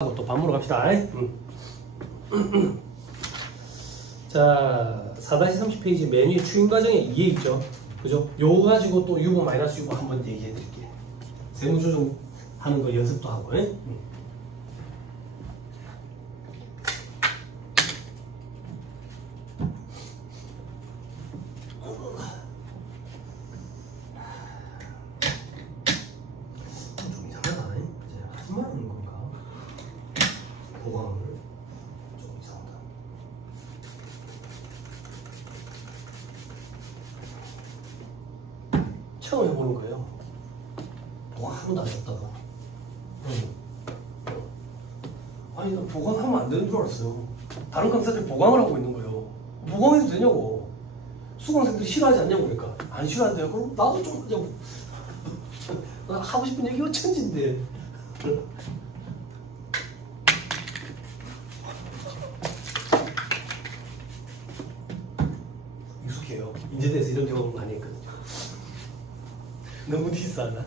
또 밥 먹으러 갑시다. 자, 4-30페이지 메뉴 추인 과정에 이게 있죠. 그죠? 요거 가지고 또 유보 마이너스 유보 한번 얘기해 드릴게요. 세무 조정 하는 거 연습도 하고. 좀 이상하다. 이제 하지 말라는 건가? 보강을 좀 이상하다. 처음 해보는 거예요. 보강 한 번도 안 했다가. 아니, 나 보강하면 안 되는 줄 알았어요. 다른 강사들이 보강을 하고 있는 거예요. 보강해도 되냐고. 수강생들이 싫어하지 않냐고. 그러니까 안 싫어한대요. 그럼 나도 좀 하자고. 나 하고 싶은 얘기가 천진데. 익숙해요. 인제대에서 이런 경험 많이 했거든요. 너무 디스하나?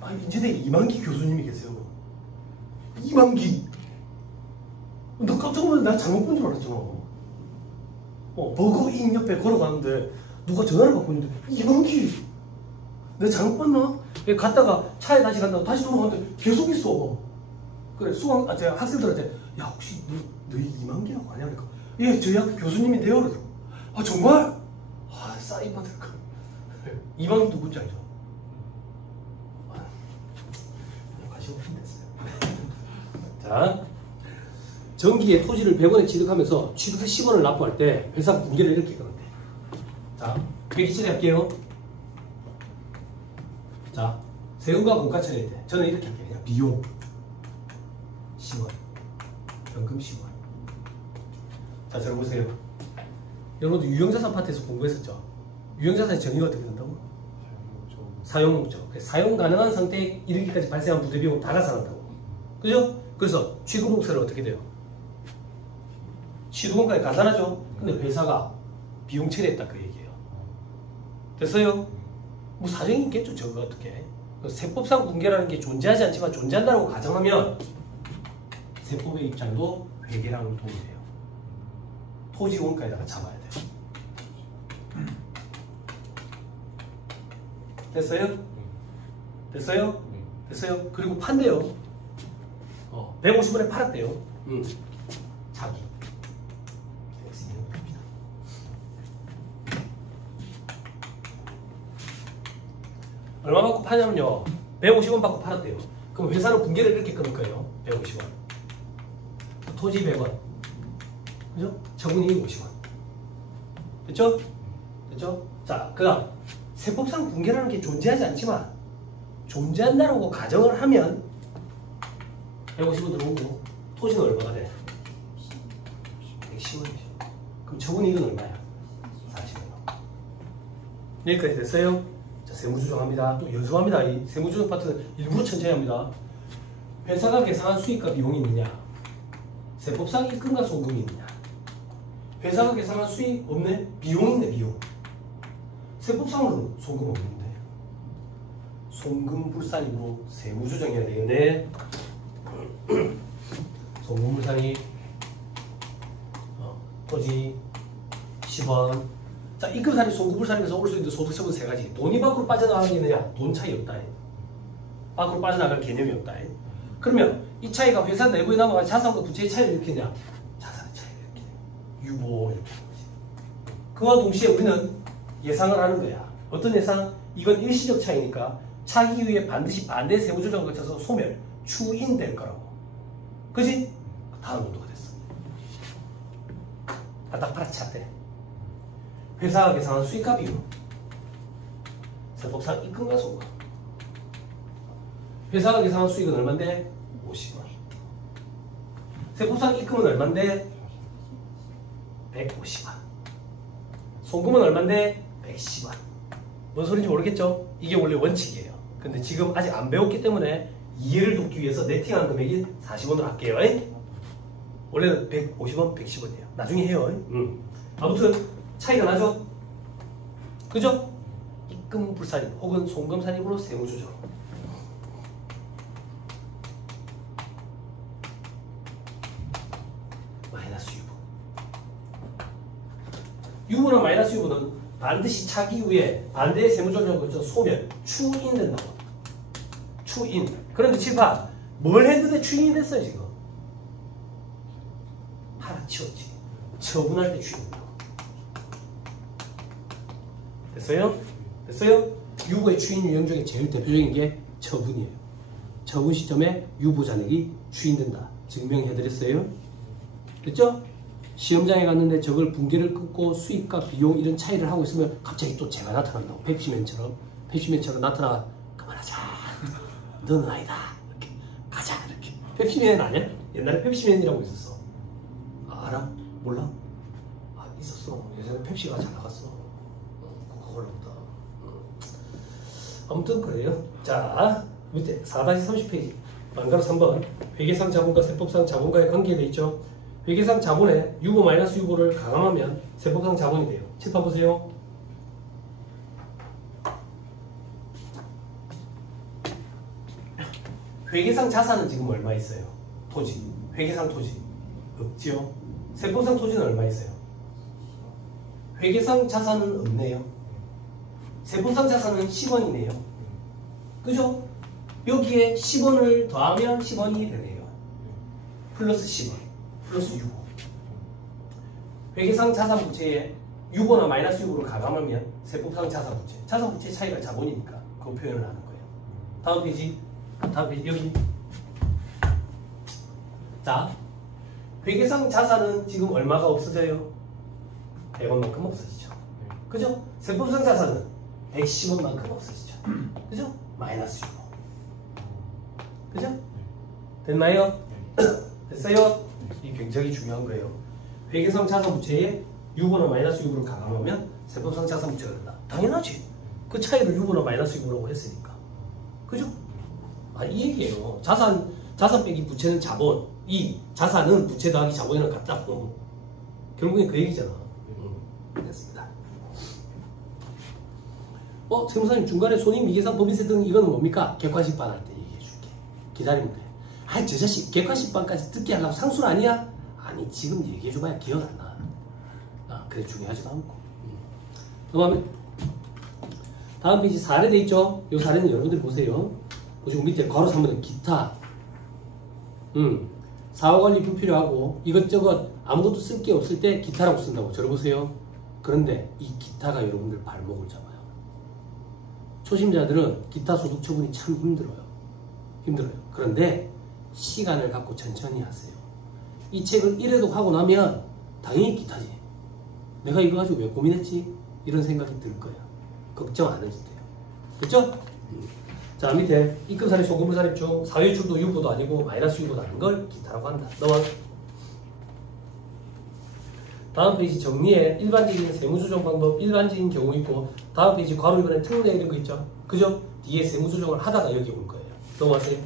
아, 인제대에 이만기 교수님이 계세요. 이만기! 너 깜짝 놀라서 나 잘못 본 줄 알았잖아. 버거인 옆에 걸어가는데 누가 전화를 받고 있는데 이만기! 내가 잘못 봤나? 갔다가 차에 다시 간다고 다시 돌아가는데 계속 있어. 그래, 제가 학생들한테 야, 혹시 너 이만기라고 아냐? 그러니까 예, 저희 학교 교수님인데요. 그래서 아, 정말? 아, 사인 받을까? 이만기 누군지 알죠? 관심 없으면 됐어요. 자, 전기에 토지를 100원에 취득하면서 취득세 10원을 납부할 때 회사 분기를 이렇게 끊는데. 자, 회기 처리할게요. 자, 세금과 공가 처리할 때 저는 이렇게 할게요. 그냥 비용 10원, 현금 10원. 자, 잘 보세요. 여러분도 유형자산 파트에서 공부했었죠? 유형자산의 정의가 어떻게 된다고? 사용목적. 사용 가능한 상태에 이르기까지 발생한 부대비용 다 가산한다고. 그죠? 그래서 취급목세는 어떻게 돼요? 취득원가에 가산하죠? 근데 회사가 비용 처리했다 그 얘기예요. 됐어요? 뭐 사정이 있겠죠, 저거 어떻게. 세법상 분계라는 게 존재하지 않지만 존재한다고 가정하면 세법의 입장도 회계랑 동일해요. 토지 원가에다가 잡아야 돼요. 됐어요? 됐어요? 됐어요? 그리고 판대요. 150원에 팔았대요. 자기. 얼마 받고 파냐면요, 150원 받고 팔았대요. 그럼 회사는 분계를 이렇게 끊을 거예요. 150원. 토지 100원. 그죠? 처분이 50원. 됐죠? 됐죠? 자, 그 다음 세법상 분계라는 게 존재하지 않지만 존재한다라고 가정을 하면 150원 들어오고 토지는 얼마가 돼? 110원이죠. 그럼 처분이익은 얼마야? 40원. 여기까지 됐어요? 자, 세무조정합니다. 또 연습합니다. 이 세무조정 파트는 일부러 천천히 합니다. 회사가 계산한 수익과 비용이 있느냐? 세법상 입금과 송금이 있느냐? 회사가 계산한 수익 없네? 비용이 있네, 비용. 세법상으로는 송금 없는데. 송금불산입으로 세무조정해야 되겠네. 송금불산이 토지 10원. 자, 입금산이 송금불산에서 올 수 있는 소득처분 세 가지. 돈이 밖으로 빠져나가겠느냐? 돈 차이 없다. 밖으로 빠져나갈 개념이 없다. 그러면 이 차이가 회사 내부에 남아가 자산과 부채의 차이를 일으키냐? 자산의 차이를 일으키냐? 유보 이렇게 하는 거지. 그와 동시에 우리는 예상을 하는 거야. 어떤 예상? 이건 일시적 차이니까 차기 이후에 반드시 반대 세무조정을 거쳐서 소멸, 추인될 거라고. 그지? 다음 정도가 됐어. 딱 팔아찼대. 회사가 계산한 수익과 비용. 세법상 입금과 송금. 회사가 계산한 수익은 얼만데? 50원. 세법상 입금은 얼만데? 150원. 송금은 얼만데? 110원. 뭔 소리인지 모르겠죠? 이게 원래 원칙이에요. 근데 지금 아직 안 배웠기 때문에 이해를 돕기 위해서 네팅한 금액이 40원으로 할게요. 원래는 150원, 110원이에요. 나중에 해요. 아무튼 차이가 나죠? 그죠? 입금 불산입 혹은 송금산입으로 세무조정. 마이너스 유부. 유부나 마이너스 유부는 반드시 차기 후에 반대의 세무조정 거쳐 소멸, 추인된다고. 추인. 그런데 칠파 뭘 했는데 추인이 됐어요 지금? 팔아치웠지. 처분할 때 추인된다고. 됐어요? 됐어요? 유부의 추인 유형 중에 제일 대표적인 게 처분이에요. 처분 시점에 유부 잔액이 추인된다. 증명해드렸어요? 됐죠? 시험장에 갔는데 저걸 붕괴를 끊고 수입과 비용 이런 차이를 하고 있으면 갑자기 또 제가 나타난다고. 펩시맨처럼 나타나. 그만하자. 너는 아니다. 이렇게 가자. 이렇게. 펩시맨 아니야? 옛날에 펩시맨이라고 있었어. 아, 알아? 몰라? 아, 있었어. 예전에 펩시가 잘 나갔어. 코카콜라보다. 아무튼 그래요. 자, 밑에 4-30페이지. 만가로 3번. 회계상 자본과 세법상 자본과의 관계가 있죠. 회계상 자본에 유보 마이너스 유보를 가감하면 세법상 자본이 돼요. 칠판 보세요. 회계상 자산은 지금 얼마 있어요? 토지. 회계상 토지. 없지요? 세법상 토지는 얼마 있어요? 회계상 자산은 없네요. 세법상 자산은 10원이네요. 그죠? 여기에 10원을 더하면 10원이 되네요. 플러스 10원. 플러스 6호. 회계상 자산 부채에 6호나 마이너스 6호를 가감하면 세법상 자산 부채. 자산 부채 차이가 자본이니까 그 표현을 하는 거예요. 다음 페이지. 여기. 자, 회계상 자산은 지금 얼마가 없어져요? 100원만큼 없어지죠. 그죠? 세법상 자산은 110원만큼 없어지죠. 그죠? 마이너스 6호. 그죠? 됐나요? 됐어요? 이게 굉장히 중요한 거예요. 회계상 자산 부채에 6호나 마이너스 6호를 가감하면 세법상 자산 부채가 된다. 당연하지. 그 차이를 6호나 마이너스 6호라고 했으니까. 그죠? 아, 이 얘기예요. 자산 빼기 부채는 자본. 이 자산은 부채 더하기 자본이랑 같다고. 결국엔 그 얘기잖아. 됐습니다. 세무사님 중간에 손익, 미계산, 법인세 등 이거는 뭡니까? 객관식반 할 때 얘기해 줄게. 기다리면 돼. 아이, 저 자식 객관식반까지 듣게 하려고 상술 아니야? 아니, 지금 얘기해 줘봐야 기억 안 나. 아, 그래 중요하지도 않고. 그다음에 다음 페이지 사례 돼 있죠? 이 사례는 여러분들이 보세요. 보시고 밑에 괄호 3번에 기타. 사후관리 불필요하고 이것저것 아무것도 쓸 게 없을 때 기타라고 쓴다고. 들어보세요. 그런데 이 기타가 여러분들 발목을 잡아요. 초심자들은 기타 소득 처분이 참 힘들어요. 그런데 시간을 갖고 천천히 하세요. 이 책을 1회독 하고 나면 당연히 기타지. 내가 이거 가지고 왜 고민했지? 이런 생각이 들 거야. 걱정 안 해도 돼요. 그렇죠? 자, 밑에 입금사례, 소금사례 중 사회출도 유보도 아니고 마이너스 유보도 아닌 걸 기타라고 한다. 넘어가. 다음 페이지 정리에 일반적인 세무조정 방법, 일반적인 경우 있고, 다음 페이지 괄호 이번에 특례 이런 거 있죠? 그죠? 뒤에 세무조정을 하다가 여기 올 거예요. 넘어가세요.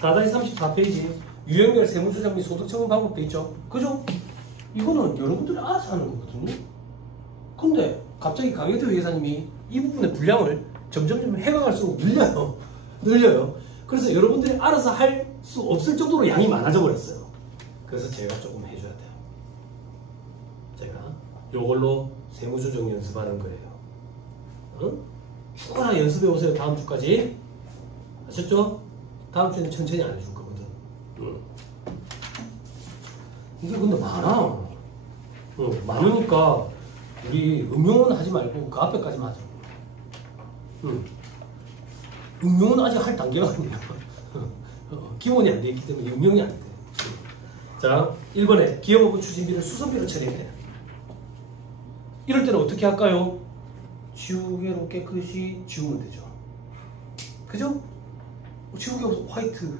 4-34페이지 유형별 세무조정 및 소득처분 방법도 있죠? 그죠? 이거는 여러분들이 알아서 하는 거거든요. 근데 갑자기 강혜태 회계사님이 이 부분의 분량을 점점 해가갈수록 늘려요. 그래서 여러분들이 알아서 할 수 없을 정도로 양이 많아져 버렸어요. 그래서 제가 조금 해줘야 돼요. 제가 요걸로 세무조정 연습하는 거예요. 응? 축구나 연습해 오세요. 다음 주까지. 아셨죠? 다음 주에는 천천히 안 해줄 거거든. 응. 이게 근데 많아. 많으니까 우리 응용은 하지 말고 그 앞에까지만 하자. 응용은 아직 할 단계가 아니야. 기본이 안 돼 있기 때문에 응용이 안 돼. 자, 1번에 기업업은 추진비를 수선비로 처리해야 돼. 이럴 때는 어떻게 할까요? 지우개로 깨끗이 지우면 되죠. 그죠? 지우개 없어. 화이트,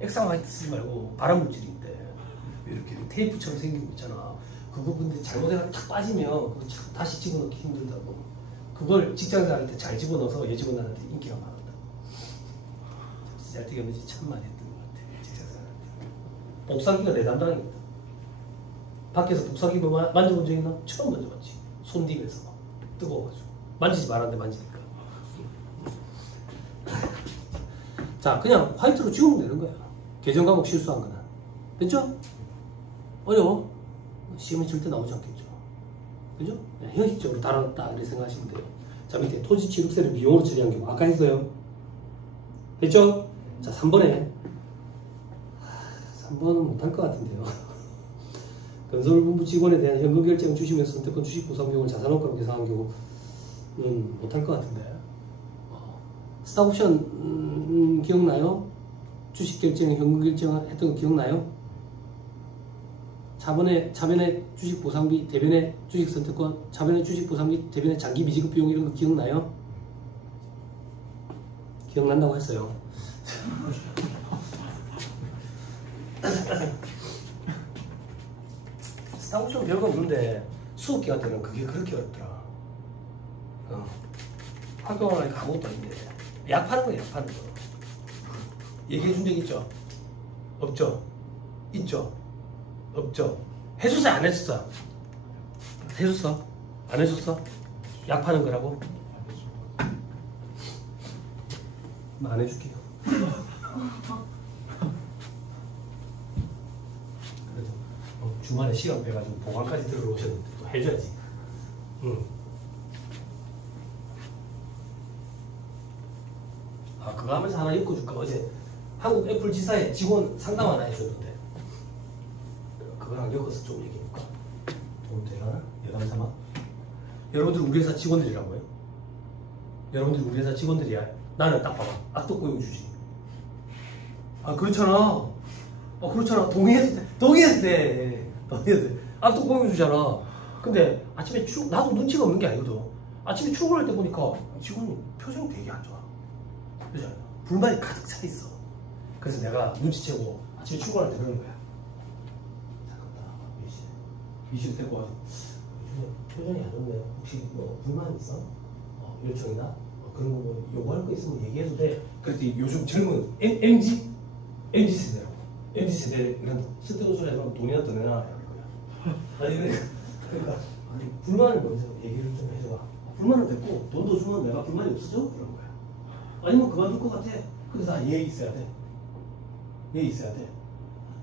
액상 화이트 쓰지 말고 발암물질인데 이렇게 테이프처럼 생긴 거 있잖아. 그거 근데 잘못해서 탁 빠지면 그거 다시 집어넣기 힘들다고. 그걸 직장인한테 잘 집어넣어서 여직원한테 인기가 많았다. 쓸데기 없는지 참 많이 했던 것 같아. 직장인한테. 복사기가 내 담당이거든. 밖에서 복사기 만져본 적 있나? 처음 만져봤지. 손디면서 막 뜨거워가지고 만지지 말았는데 만지니까. 자, 그냥 화이트로 지우면 되는 거야. 계정 과목 실수한 거는. 됐죠? 어려워? 시험에 절대 나오지 않겠죠. 그죠? 형식적으로 다뤘다 이렇게 생각하시면 돼요. 자, 밑에 토지 취득세를 비용으로 처리한 경우 아까 했어요. 됐죠? 자, 3번에 3번은 못할 것 같은데요. 건설본부 직원에 대한 현금 결제금 주시면서 선택권 주식 보상 비용을 자산원가로 계산한 경우는 못할 것 같은데. 스탁옵션 기억나요? 주식 결정, 현금 결정 했던 거 기억나요? 차변의 주식 보상비, 대변의 주식 선택권, 차변의 주식 보상비, 대변의 장기 미지급 비용 이런 거 기억나요? 기억난다고 했어요. 스탁옵션 별거 없는데 수업기간 때는 그게 그렇게 어렵더라. 학교가 가니까 아무것도 아닌데 약 파는 거야, 약 파는 거. 얘기해 준 적 있죠? 없죠? 있죠? 없죠? 해줬어, 안 해줬어? 해줬어? 안 해줬어? 약 파는 거라고? 안 해줄게요. 그래도 주말에 시간 빼가지고 보강까지 들으러 오셨는데 또 해줘야지. 아, 그거 하면서 하나 엮어줄까? 어제 한국 애플 지사에 직원 상담 하나 해줬는데 그거랑 엮어서 좀 얘기해볼까? 도움 되려나? 예감 삼아? 여러분들 우리 회사 직원들이라고요? 여러분들 우리 회사 직원들이야. 나는 딱 봐봐. 악덕고용 주지. 아, 그렇잖아. 그렇잖아. 동의해도 돼. 동의해도 돼. 악덕고용 주잖아. 근데 아침에 나도 눈치가 없는 게 아니거든. 아침에 출근할 때 보니까 직원이 표정이 되게 안 좋아. 그죠? 불만이 가득 차 있어. 그래서 내가 눈치채고 아침에 출근할 때 그러는 거야. 잠깐만, 미실 데리고 와서 표정이 안 좋네. 혹시 뭐 불만 있어? 요청이나? 그런 거 뭐 요구할 거 있으면 얘기해도 돼. 그랬더니 요즘 젊은 MZ 세대라고. MZ 세대 이런 쓸데없는 소리 하면 돈이나 더 내놔. 그러니까 아니, 불만을 먼저 얘기를 좀 해줘봐. 불만은 됐고 돈도 주면 내가 불만이 없어져? 그런 거야. 아니면 그만둘 것 같아. 근데 다 예의 있어야 돼. 예의 있어야 돼.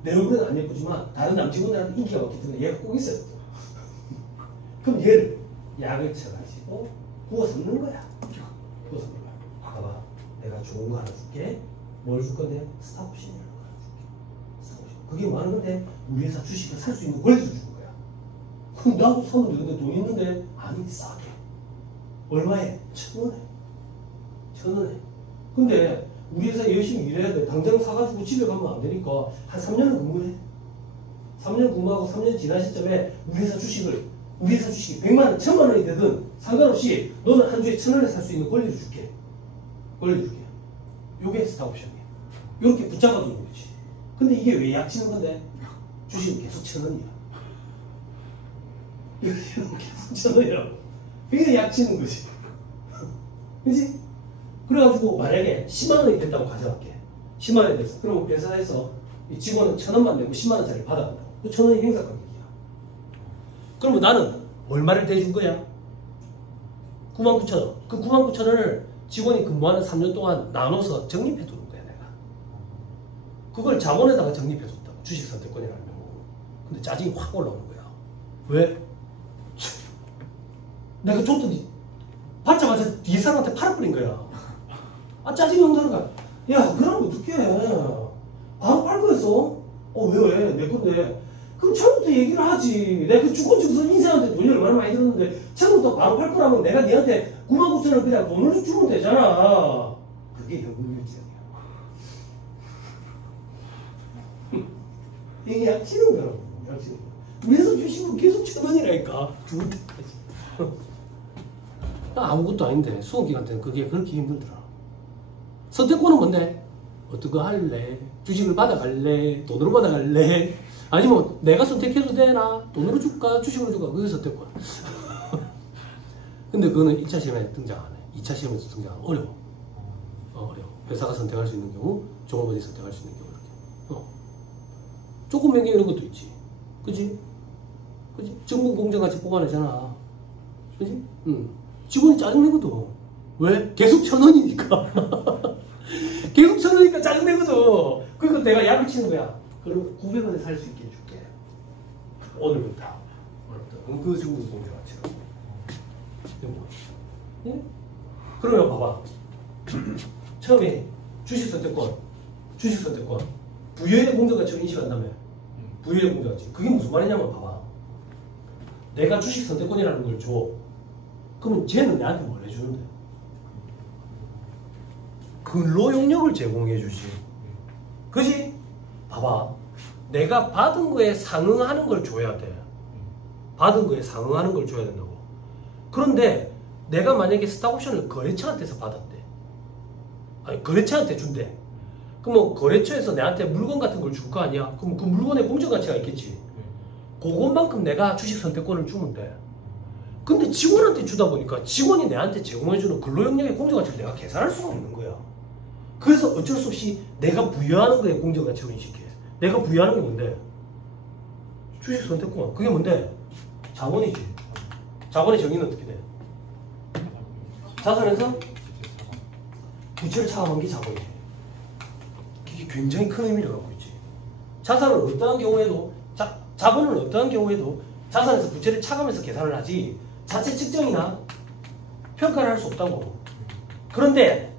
내 얼굴은 안 예쁘지만 다른 남직원들한테 인기가 없기 때문에 얘가 꼭 있어야 돼. 그럼 얘를 약을 쳐가지고 부어 삼는 거야. 부어 삼는 거야. 봐봐. 내가 좋은 거 하나 줄게. 뭘 줄 건데? 스탁옵션이라는 거 하나 줄게. 스탁옵션. 그게 뭐 하는 건데? 우리 회사 주식을 살 수 있는 권리를 주는 거야. 그럼 나도 사면 되는데 돈 있는데? 아니, 싸게. 얼마에? 1,000원에. 1,000원에. 근데 우리 회사 열심히 일해야 돼. 당장 사가지고 집에 가면 안 되니까 한 3년은 근무해. 3년 근무하고 3년 지난 시점에 우리 회사 주식이 100만 원, 1,000만 원이 되든 상관없이 너는 한 주에 1,000원에 살 수 있는 권리를 줄게. 권리를 줄게. 요게 스탁옵션이야. 요렇게 붙잡아 두는 거지. 근데 이게 왜 약치는 건데? 주식은 계속 1,000원이야. 이게 계속 1,000원이라고. 이게 약치는 거지. 그치? 그래가지고 만약에 10만 원이 된다고 가져갈게. 10만 원이 됐어. 그럼 회사에서 이 직원은 1,000원만 내고 10만 원짜리를 받아간다고. 그 1,000원이 행사 가격이야. 그러면 나는 얼마를 대줄 거야? 99,000원. 그 99,000원을 직원이 근무하는 3년 동안 나눠서 적립해 두는 거야, 내가. 그걸 자본에다가 적립해 줬다고. 주식 선택권이라는 명목으로. 근데 짜증이 확 올라오는 거야. 왜? 내가 줬더니 받자마자 뒤에 사람한테 팔아버린 거야. 아, 짜증이 온다는 거야. 야, 그러면 어떡해. 바로 팔 거였어. 왜? 내 건데. 그럼 처음부터 얘기를 하지. 내가 그 주권증서 인쇄하는데 돈이 얼마나 많이 들었는데 처음부터 바로 팔 거라면 내가 니한테 99,000원 그냥 돈을 주면 되잖아. 그게 현금결제야. 이게 약치는 거라고. 약치는 거. 그래서 주식은 계속 1,000원이라니까. 죽을 때까지. 아무것도 아닌데 수업기간 때는 그게 그렇게 힘들더라. 선택권은 뭔데? 어떤 거 할래? 주식을 받아갈래? 돈으로 받아갈래? 아니면 내가 선택해도 되나? 돈으로 줄까? 주식으로 줄까? 그게 선택권. 근데 그거는 1차 시험에 등장 안 해. 2차 시험에서 등장 안 해. 어려워. 어려워. 회사가 선택할 수 있는 경우, 종업원이 선택할 수 있는 경우 이렇게. 조금 변경 이런 것도 있지. 그치? 그지? 정부 공정같이 뽑아내잖아. 그지? 응. 직원이 짜증내거든. 왜? 계속 1,000원이니까. 계속 1,000원이니까 짜증내거든. 그러니까 내가 약을 치는 거야. 그럼 900원에 살 수 있게 해줄게. 오늘부터. 그 정부 공정같이로. 응? 그러면 봐봐. 처음에 주식선택권 부여의 공정가치로 인식한다며. 부여의 공정가치. 그게 무슨 말이냐면 봐봐. 내가 주식선택권이라는 걸 줘. 그러면 쟤는 내한테 뭘 해주는데? 근로 용역을 제공해 주지. 그지? 봐봐. 내가 받은 거에 상응하는 걸 줘야 돼. 받은 거에 상응하는 걸 줘야 된다고. 그런데 내가 만약에 스탁옵션을 거래처한테서 받았대. 아니, 거래처한테 준대. 그럼 거래처에서 내한테 물건 같은 걸 줄 거 아니야? 그럼 그 물건에 공정가치가 있겠지. 그것만큼 내가 주식 선택권을 주면 돼. 근데 직원한테 주다 보니까 직원이 내한테 제공해주는 근로역량의 공정가치를 내가 계산할 수가 없는 거야. 그래서 어쩔 수 없이 내가 부여하는 거에 공정가치로 인식해. 내가 부여하는 게 뭔데? 주식 선택권. 그게 뭔데? 자본이지. 자본의 정의는 어떻게 돼? 자산에서 부채를 차감한 게 자본이지. 이게 굉장히 큰 의미를 갖고 있지. 자산은 어떠한 경우에도 자본은 어떠한 경우에도 자산에서 부채를 차감해서 계산을 하지 자체 측정이나 평가를 할 수 없다고. 그런데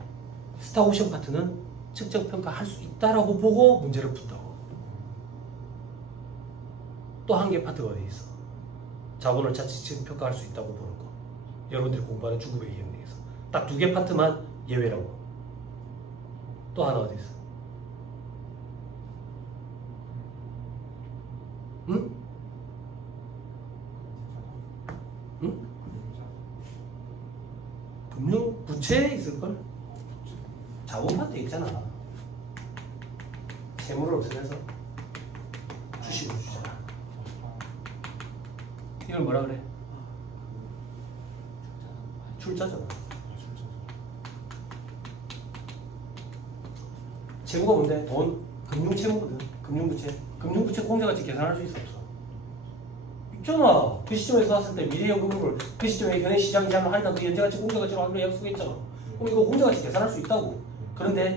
스탁옵션 파트는 측정 평가할 수 있다라고 보고 문제를 푼다고. 또 한 개 파트가 어디 있어? 자본을 자체 측정 평가할 수 있다고 보는 거. 여러분들이 공부하는 중급의 이행에서 딱 2개 파트만 예외라고. 또 하나 어디 있어? 응? 응? 금융 부채에 있을걸? 자본 파트에 있잖아. 채무를 없애면서 주식을 주잖아. 이걸 뭐라 그래? 출자잖아. 채무가 뭔데? 돈, 금융 채무거든. 금융부채. 금융부채 공정가치 계산할 수 있어 없어? 있잖아. 그 시점에서 왔을 때 미래연금을 그 시점에 현행 시장 이자를 할인한 그 현재가치 공정가치로 하기로 약속했잖아. 그럼 이거 공정가치 계산할 수 있다고. 그런데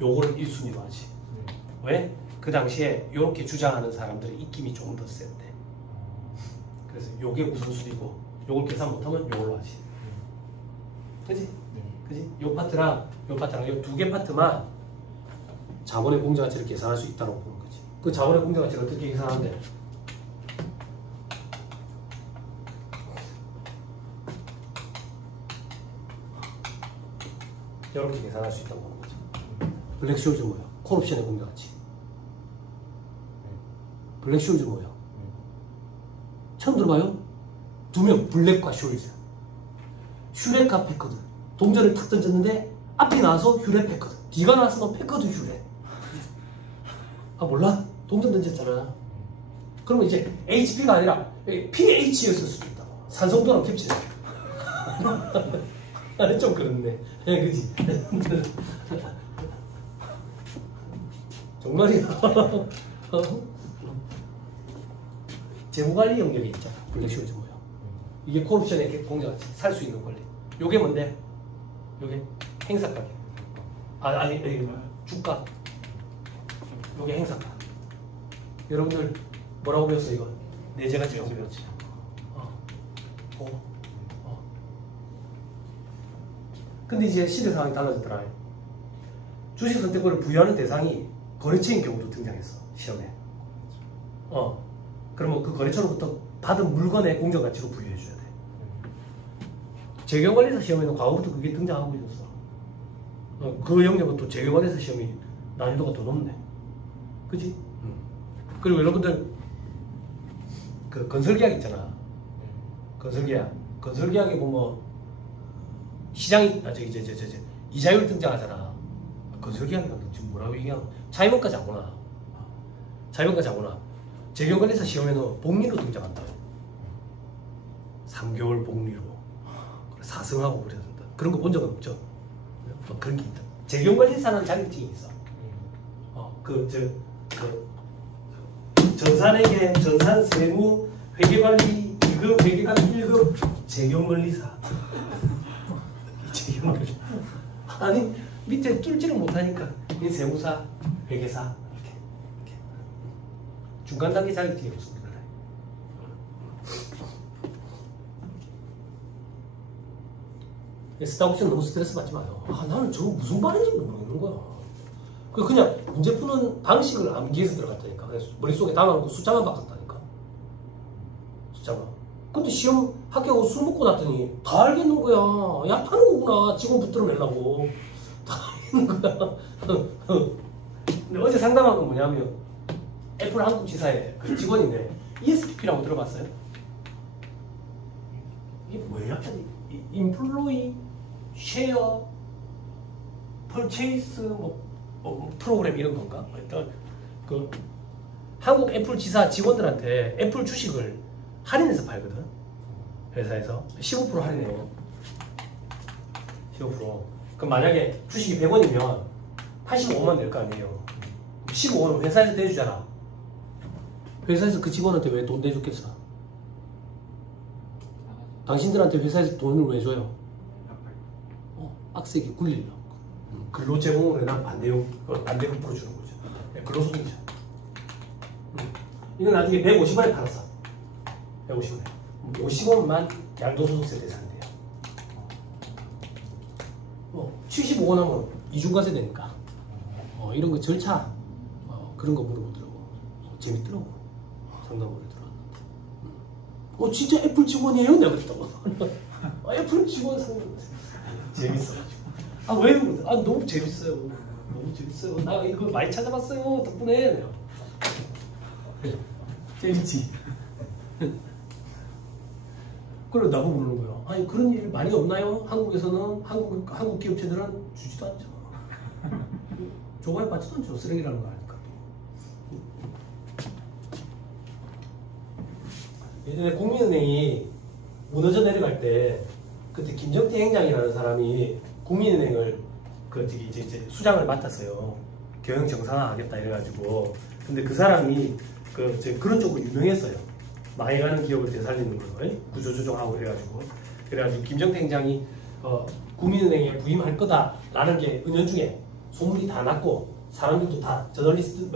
요거를 1순위로 하지. 왜? 그 당시에 요렇게 주장하는 사람들의 입김이 조금 더 센데. 그래서 요게 우선순위고 요걸 계산 못하면 요걸로 하지. 그지? 그지? 요 파트랑 요 2개 파트만 자본의 공정가치를 계산할 수 있다고 보는 거지. 그 자본의 공정가치를 어떻게 계산하는데? 이렇게 계산할 수 있다고 보는 거죠. 블랙쇼즈 뭐야? 콜옵션의 공정가치. 블랙쇼즈 뭐야? 처음 들어봐요? 2명, 블랙과 숄즈. 슈렉과 패커드. 동전을 탁 던졌는데 앞이 나와서 휴렛 패커드. 뒤가 나왔으면 패커드 휴렛. 아 몰라? 동전 던졌잖아. 그러면 이제 HP가 아니라 PH였을 수도 있다. 산성도랑 캡치네. 좀 그렇네. 그지? 정말이야. 재무관리 영역이 있잖아. 블랙쇼즈 뭐야? 이게 콜옵션의 공정가치 살 수 있는 권리. 요게 뭔데? 요게 행사가격. 아니 주가. 요게 행사가. 여러분들 뭐라고 배웠어 이거? 내재가 제가 배웠지. 근데 이제 시대 상황이 달라졌더라. 주식 선택권을 부여하는 대상이 거래처인 경우도 등장했어. 시험에. 그러면 그 거래처로부터 받은 물건의 공정가치로 부여해줘야 돼. 재경관리사 시험에는 과거부터 그게 등장하고 있었어. 그 영역은 또 재경관리사 시험이 난이도가 더 높네. 그치? 그리고 여러분들 그 건설계약 있잖아. 건설계약에 보면 시장이 이자율 등장하잖아. 건설계약이라는 지금 뭐라고 얘기하나? 차임원까지 하구나. 재경관리사 시험에는 복리로 등장한다. 3개월 복리로 4승하고 그래야 된다. 그런 거 본 적은 없죠? 그런 게 있다. 재경관리사는 자격증이 있어. 전산세무 회계관리 2급, 회계관리 1급, 재경관리사. 재경관리. 아니 밑에 뚫지를 못하니까 세무사, 회계사 이렇게. 중간 단계 자격증이 없습니다. 스타옵션 너무 스트레스 받지 마요. 나는 저거 무슨 말인지 모르겠는 거야. 그냥 문제 푸는 방식을 암기해서 들어갔다니까. 그래서 머릿속에 담아놓고 숫자만 바꿨다니까. 숫자만. 근데 시험 합격하고 술 먹고 났더니 다 알겠는 거야. 야, 파는 거구나. 직원 붙들어 내려고. 다 알겠는 거야. 근데 어제 상담한 건 뭐냐면 애플 한국 지사의 그 직원인데 ESPP라고 들어봤어요? 이게 뭐야? 인플로이 쉐어 퍼체이스 뭐 프로그램 이런 건가? 일단 그 한국 애플 지사 직원들한테 애플 주식을 할인해서 팔거든. 회사에서 15% 할인해요. 15%. 그럼 만약에 주식이 100원이면 85만 낼 거 아니에요. 15원은 회사에서 내주잖아. 회사에서 그 직원한테 왜 돈 내줬겠어? 당신들한테 회사에서 돈을 왜 줘요? 빡세게 굴리려고. 근로 제공을 해나 반대급 풀어주는 거죠. 근로소득이죠. 이건 나중에 150원에 팔았어. 150원에. 50원만 양도소득세 대상이 돼요. 75원 하면 이중과세 되니까. 이런 거 절차 그런 거 물어보더라고. 재밌더라고. 상담원에 들어왔는데. 진짜 애플 직원이에요? 내가 그랬다고. 애플 직원 상담. 재밌어가지고. 왜? 너무 재밌어요. 너무 재밌어요. 나 이거 많이 찾아봤어요. 덕분에. 내가. 재밌지? 그래, 나보고 그러는 거야. 아니, 그런 일 많이 없나요? 한국에서는, 한국 기업체들은 주지도 않죠. 조과에 받지도 않죠. 쓰레기라는 거 아니까. 예전에 국민은행이 무너져 내려갈 때, 그때 김정태 행장이라는 사람이 국민은행을 이제 수장을 맡았어요. 경영 정상화하겠다 이래가지고. 근데 그 사람이 그런 쪽으로 유명했어요. 망해가는 기업을 되살리는 걸로 구조조정하고 그래가지고 김정태 행장이 국민은행에 부임할 거다라는 게 은연중에 소문이 다 났고 사람들도 다 저널리스트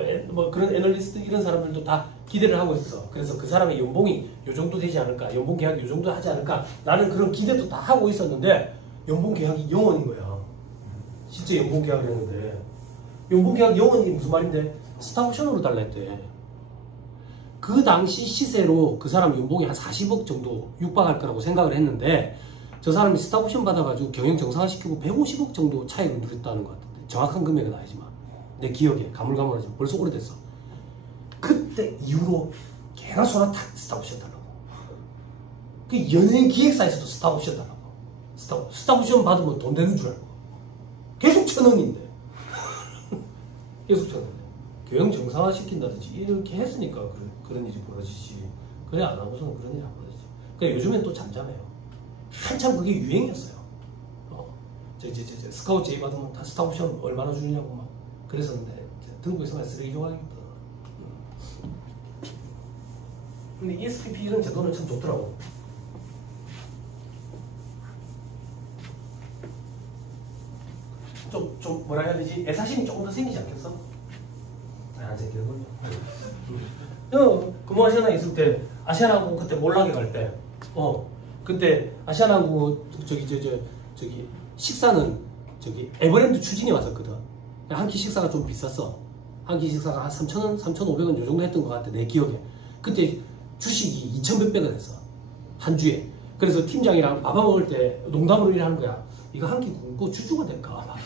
그런 애널리스트 이런 사람들도 다 기대를 하고 있었어. 그래서 그 사람의 연봉이 요 정도 되지 않을까, 연봉 계약이 요 정도 하지 않을까 라는 그런 기대도 다 하고 있었는데 연봉 계약이 0원인 거야. 실제 연봉 계약을 했는데 연봉 계약 0원이 무슨 말인데 스탁옵션으로 달라 했대. 그 당시 시세로 그 사람 연봉이 한 40억 정도 육박할 거라고 생각을 했는데 저 사람이 스탁옵션 받아가지고 경영 정상화시키고 150억 정도 차익을 누렸다는 것 같은데 정확한 금액은 아니지만 내 기억에 가물가물하지만 벌써 오래됐어. 그때 이후로 개나 소나 다 스탁옵션 달라고. 그 연예인 기획사에서도 스탁옵션 달라고. 스탁옵션 받으면 돈 되는 줄 알고 계속 1,000원인데 계속 1,000원. 경영 정상화 시킨다든지 이렇게 했으니까 그런 일이 벌어지지. 그래 안 하고서는 그런 일이 안 벌어지지. 그래 요즘엔 또 잠잠해요. 한참 그게 유행이었어요. 스카우트 제의 받으면 다 스탁옵션 얼마나 주느냐고 막 그랬었는데 들고 있으면 쓰레기 조각이거든. 근데 ESPP 이런 제도는 참 좋더라고. 좀 뭐라 해야 되지? 애사심이 조금 더 생기지 않겠어? 안 생기는군요. 근무아시아나에 있을 때 아시아나하고 그때 몰락에 갈 때 그때 아시아나하고 저기 식사는 에버랜드 추진이 왔었거든. 한 끼 식사가 좀 비쌌어. 한 끼 식사가 한 3,000원, 3,500원 요 정도 했던 것 같아 내 기억에. 그때 주식이 2,100배가 됐어 한 주에. 그래서 팀장이랑 밥 먹을 때 농담으로 일하는 거야. 이거 한 끼 굶고 주주가 될까?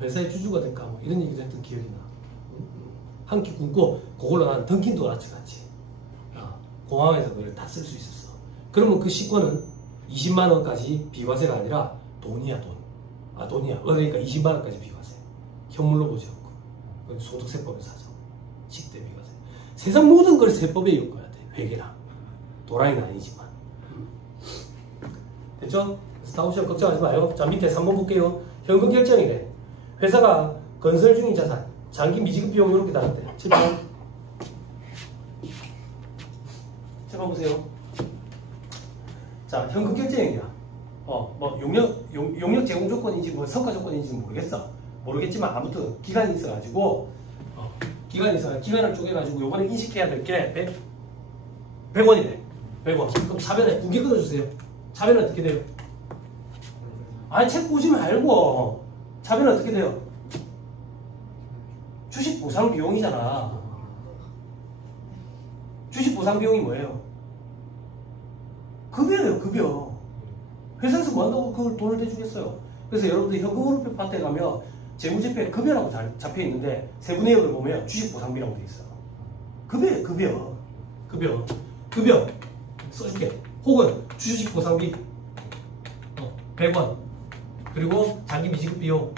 회사의 주주가 될까? 뭐 이런 얘기도 했던 기억이 나. 한 끼 굶고 그걸로 난 던킨 도너츠 같이 공항에서 그걸 다 쓸 수 있었어. 그러면 그 식권은 20만 원까지 비과세가 아니라 돈이야 돈. 돈이야. 그러니까 20만 원까지 비과세. 현물로 보지 않고 소득세법에 사죠. 식대 비과세. 세상 모든 걸 세법에 엮어야 돼. 회계랑. 도라이는 아니지만. 됐죠? 스타옵션 걱정하지 마요. 자 밑에 3번 볼게요. 현금 결정이래. 회사가 건설 중인 자산, 장기 미지급 비용 이렇게 나왔대. 7번. 자, 보세요. 자, 현금 결제행위야. 뭐 용역 제공 조건인지 뭐 성과 조건인지 모르겠지만 아무튼 기간이 있어가지고 기간을 쪼개가지고 요번에 인식해야 될 게 100원이래. 100원. 그럼 차변에 분기 끊어주세요. 차변은 어떻게 돼요? 아니 책 보지 말고 차변은 어떻게 돼요? 주식 보상 비용이잖아. 주식 보상 비용이 뭐예요? 급여예요, 급여. 회사에서 뭐 한다고 그걸 돈을 대주겠어요. 그래서 여러분들 현금으로 파트에 가면 재무제표에 급여라고 잡혀 있는데 세부 내역을 보면 주식 보상비라고 돼 있어. 급여예요, 급여 써줄게. 혹은 주식 보상비 100원 그리고 장기 미지급 비용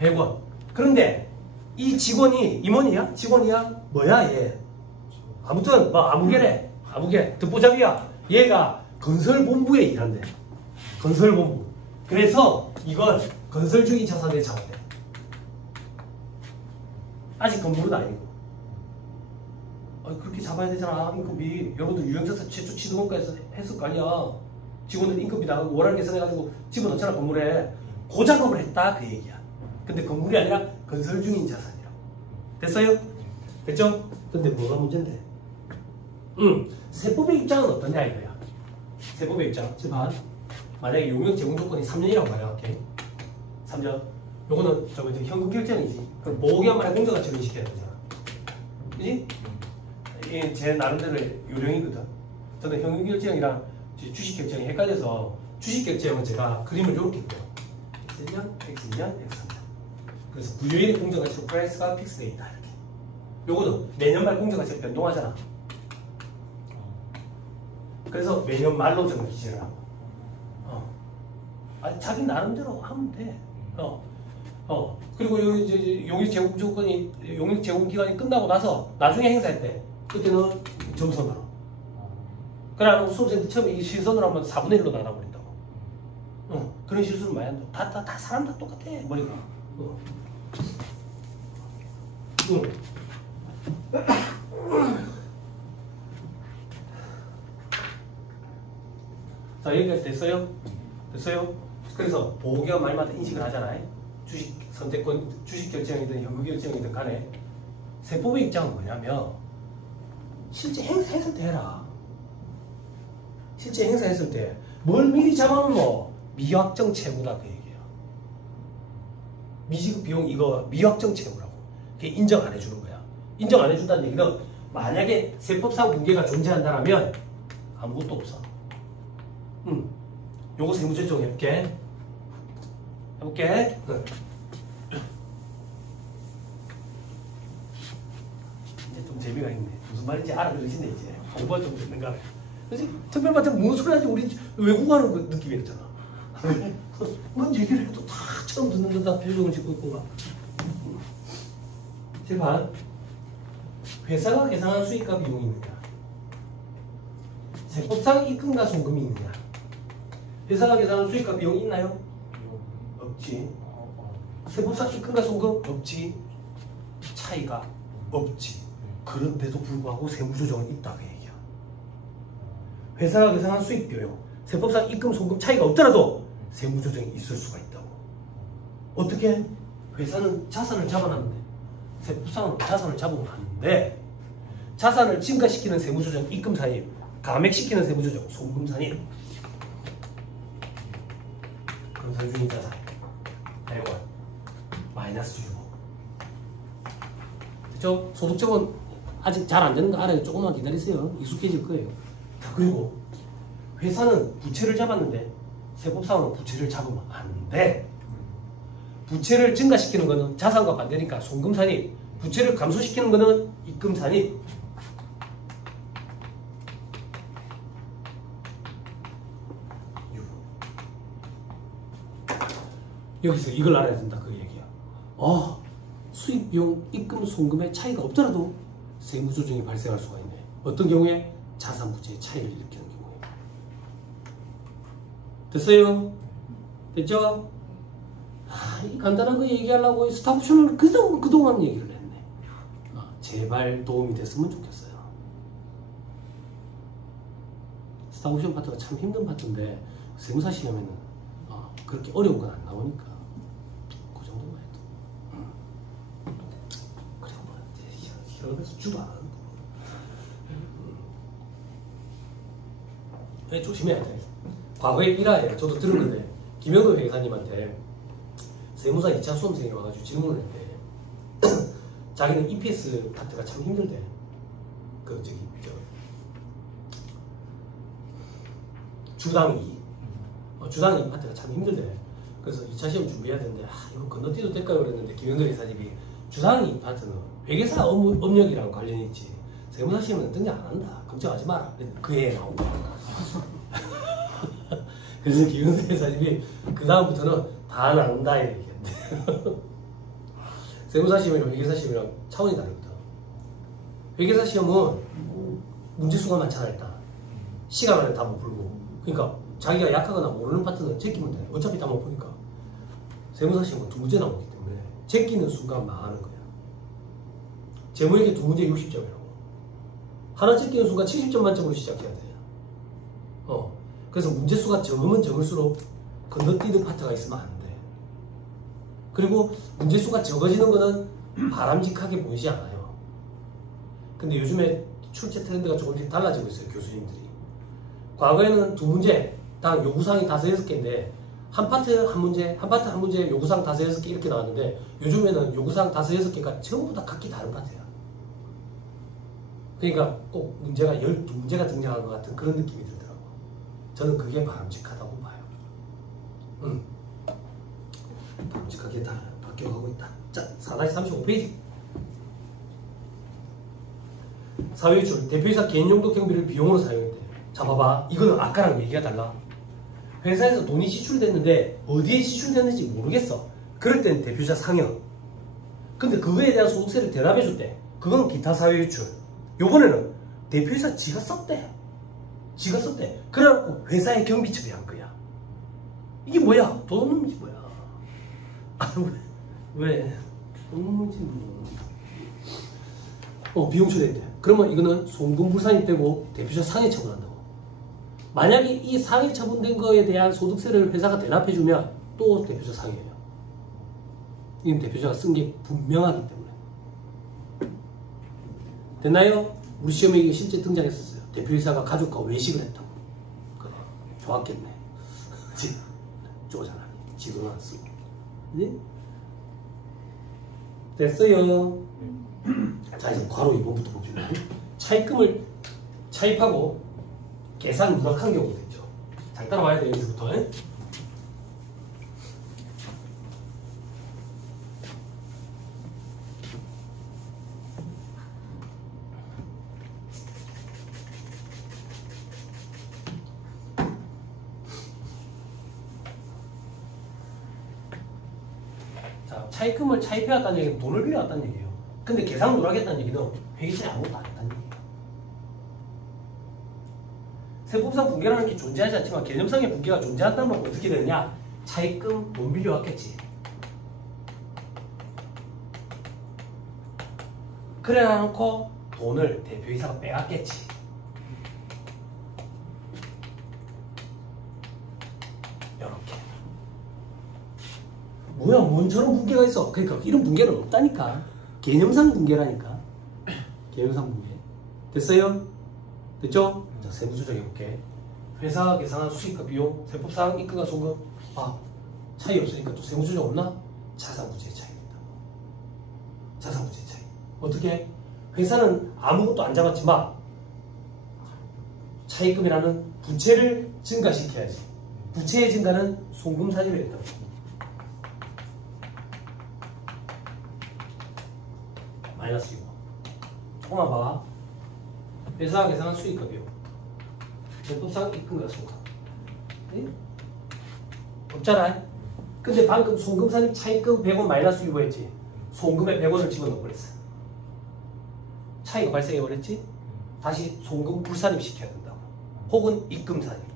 100원. 그런데 이 직원이 임원이야? 직원이야? 뭐야 얘? 아무튼 뭐 아무개래. 듣보잡이야. 얘가 건설본부에 일한대. 건설본부. 그래서 이건 건설중인 자산에 잡아야 돼. 아직 건물은 아니고. 그렇게 잡아야 되잖아. 임금비. 여러분들 유형자산 최초 취득원가에서 했을 거 아니야. 직원들 임금비 나가고 월할 계산해가지고 집어넣잖아 건물에. 그 작업을 했다 그 얘기야. 근데 건물이 아니라 건설중인 자산이라고. 됐어요? 됐죠? 근데 뭐가 문제인데? 세법의 입장은 어떠냐 이거야. 세법의 입장. 자, 만약에 용역 제공 조건이 3년이라고 가정할게. 3년. 요거는 현금 결제이지. 그럼 보호기한 만에 공정가치를 인식해야 되잖아. 그지? 이게 제 나름대로의 요령이거든. 저는 현금 결제형이랑 주식 결제형이 헷갈려서 주식 결제형은 제가 그림을 이렇게 그려요. X년, X년, X3년. 그래서 부유일의 공정가치로 프라이스가 픽스되어 있다. 이렇게. 요거는 매년말 공정가치가 변동하잖아. 그래서 매년 말로 정을 기재를 하고. 아니, 자기 나름대로 하면 돼. 그리고 이제 용역 제공 조건이, 용역 제공 기간이 끝나고 나서 나중에 행사할 때, 그때는 점선으로. 그래, 수업생들 처음에 이 실선으로 하면 4분의 1로 나눠버린다고. 그런 실수를 많이 한다고. 다 사람 다 똑같아, 머리가. 자, 여기까지 됐어요? 됐어요? 그래서 보호기관 말마다 인식을 하잖아요. 주식 선택권, 주식 결정이든 현금 결정이든 간에 세법의 입장은 뭐냐면 실제 행사했을 때 해라. 실제 행사했을 때 뭘 미리 잡아놓노? 미확정 채무다 그 얘기야. 미지급 비용 이거 미확정 채무라고. 그게 인정 안 해주는 거야. 인정 안 해준다는 얘기는 만약에 세법상 붕괴가 존재한다면 아무것도 없어. 요거 세무조정 해볼게. 이제 좀 재미가 있네. 무슨 말인지 알아들으시네 이제. 공부가 좀 됐는가. 그치? 특별반찬 무슨 소리 하지? 우리 외국어하는 그 느낌이었잖아. 뭔 얘기를 해도 다 처음 듣는 듯한 표정을 짓고 있구나. 제발. 회사가 계산한 수익과 비용이 있느냐? 세법상 입금과 송금이 있느냐? 회사가 계산한 수익과 비용이 있나요? 없지. 세법상 입금과 송금? 없지. 차이가 없지. 그런데도 불구하고 세무조정은 있다 그 얘기야. 회사가 계산한 수익 비용, 세법상 입금 송금 차이가 없더라도 세무조정이 있을 수가 있다고. 어떻게? 회사는 자산을 잡아놨는데 세법상은 자산을 잡으면 안 돼. 자산을 증가시키는 세무조정 입금 산입, 감액시키는 세무조정 송금 산입. 건설중인 자산 100원 마이너스 주고. 그렇죠? 소득적은 아직 잘 안 되는 거 알아요. 조금만 기다리세요. 익숙해질 거예요. 그리고 회사는 부채를 잡았는데 세법상으로 부채를 잡으면 안 돼. 부채를 증가시키는 거는 자산과 반대니까 송금 산입, 부채를 감소시키는 거는 입금 산입. 여기서 이걸 알아야 된다 그 얘기야. 수입, 비용, 입금, 송금의 차이가 없더라도 세무조정이 발생할 수가 있네. 어떤 경우에? 자산 부채의 차이를 일으키는 경우에. 됐어요? 됐죠? 이 간단한 거 얘기하려고 스탑옵션을 그동안 얘기를 했네. 제발 도움이 됐으면 좋겠어요. 스탁옵션 파트가 참 힘든 파트인데 세무사 시험에는 그렇게 어려운 건 안 나오니까 그 정도만 해도 그래 뭐 이러면서 주도 안 하는 거. 조심해야 돼. 과거에 일화에 저도 들었는데 김영도 회계사님한테 세무사 2차 수험생이 와가지고 질문을 했대. 자기는 EPS 파트가 참 힘들대. 주당 2 파트가 참 힘들대. 그래서 2차 시험 준비해야 되는데 이거 건너뛰어도 될까요? 그랬는데 김영도 회계사님이 주당 2 파트는 회계사 업력이랑 관련이 있지 세무사 시험은 등장 안 한다. 걱정하지 마라. 그 해에 나온 거야. 그래서 김영도 회계사님이 그 다음부터는 다 나온다 이렇게 얘기했대. 세무사 시험이랑 회계사 시험이랑 차원이 다르거든. 회계사 시험은 문제 수가 많잖아. 일단 시간 안에 다 못 풀고, 그러니까 자기가 약하거나 모르는 파트는 제끼면 돼. 어차피 다 못 푸니까. 세무사 시험은 2문제 나오기 때문에 제끼는 순간 망하는 거야. 제목에게 2문제 60점이라고. 하나 제끼는 순간 70점 만점으로 시작해야 돼. 그래서 문제 수가 적으면 적을수록 건너뛰는 파트가 있으면 안 돼. 그리고 문제 수가 적어지는 거는 바람직하게 보이지 않아요. 근데 요즘에 출제 트렌드가 조금씩 달라지고 있어요. 교수님들이. 과거에는 2문제 당 요구사항이 5, 6개인데 한 파트 한 문제, 한 파트 한 문제 요구사항 5, 6개 이렇게 나왔는데 요즘에는 요구사항 5, 6개가 전부 다 각기 다른 파트야. 그러니까 꼭 문제가 12문제가 등장한 것 같은 그런 느낌이 들더라고. 저는 그게 바람직하다고 봐요. 바람직하게 다 바뀌어가고 있다. 자, 4-35페이지. 사회유출, 대표이사 개인용도 경비를 비용으로 사용했대. 자, 봐봐. 이거는 아까랑 얘기가 달라. 회사에서 돈이 지출됐는데 어디에 지출됐는지 모르겠어. 그럴 땐 대표이사 상여. 근데 그거에 대한 소득세를 대납해줬대. 그건 기타 사회유출. 요번에는 대표이사 지가 썼대. 지가 썼대. 그래갖고 회사에 경비 처리한 거야. 이게 뭐야? 돈 없는 문제 뭐야? 왜? 돈 없는 문제 비용 처리했대. 그러면 이거는 송금불산이 되고 대표이사 상해 처분한다고. 만약에 이 상해 처분된 거에 대한 소득세를 회사가 대납해주면 또 대표이사 상해예요. 이건 대표이사가 쓴 게 분명하기 때문에. 됐나요? 우리 시험에 이게 실제 등장했었어요. 대표이사가 가족과 외식을 했다고. 그래, 좋았겠네. 쪼잖아. 지금 안 쓰고. 네? 됐어요. 자, 이제 괄호 2번부터 보죠. 차입금을 차입하고 계산 누락한 경우도 있죠. 잘 따라와야 돼요. 여기서부터. 자, 차입금을 차입해왔다는 얘기는 돈을 빌려왔다는 얘기예요. 근데 계산 누락했다는 얘기는 회계처리 아무것도 안 했다는 얘기예요. 세법상 분계라는 게 존재하지 않지만 개념상의 분계가 존재한다면 어떻게 되느냐? 차입금 돈 빌려왔겠지. 그래 놔놓고 돈을 대표이사가 빼앗겠지. 이렇게. 뭐야, 뭔 저런 분계가 있어? 그러니까 이런 분계는 없다니까. 개념상 분계라니까. 개념상 분계. 됐어요? 됐죠? 자, 세부 조정해볼게. 회사가 계산한 수익과 비용, 세법상 입금과 송금. 차이 없으니까 또 세부 조정 없나? 자산부채의 차이입니다. 자산부채의 차이. 어떻게? 회사는 아무것도 안 잡았지만 차입금이라는 부채를 증가시켜야지. 부채의 증가는 송금 사유로 했다고. 마이너스 6. 조금만 봐. 회사가 계산한 수익과 비용. 세법상 입금과 송금. 네? 없잖아. 근데 방금 송금사님 차입금 100원 마이너스 1보 했지. 송금에 100원을 집어넣어버렸어. 차이가 발생해버렸지. 다시 송금 불산입 시켜야 된다고. 혹은 입금산입.